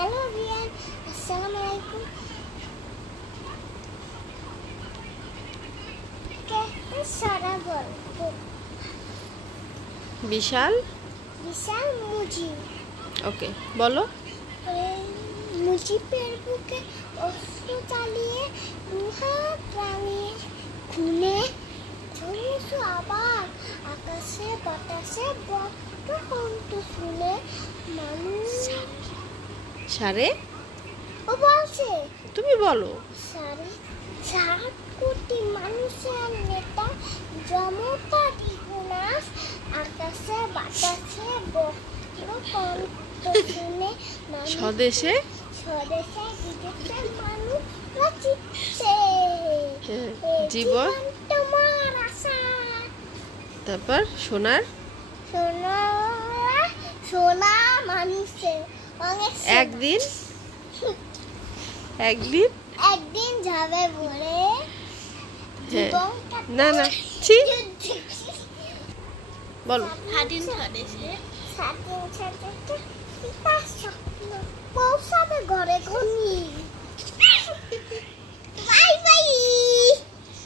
Hello Riyan, আসসালামু আলাইকুম। সারা গল্প বিশাল বিশাল মুজি। ওকে বলো। মুজিবের বুকে অস্ত্র চালিয়ে প্রাণীর খুনে চলেছ আবার আকাশে বাতাসে বড্ড কণ্ঠ শুনে মানুষ সারে ও বলছে তুমি বলো। 7 কোটি মানুষের নেতা জমতা দ্বিগুণাস আকাশে বাতাসে বড্ড কণ্ঠ শুনে স্বদেশে বিদেশে মানুষ চিচ্ছে জীবন তোমার আশা। তারপর সোনার সোনা মানুষের একদিন যাবে বলে না না ছি বলো। স্বাধীন পৌঁছাবে ঘরে ঘনি।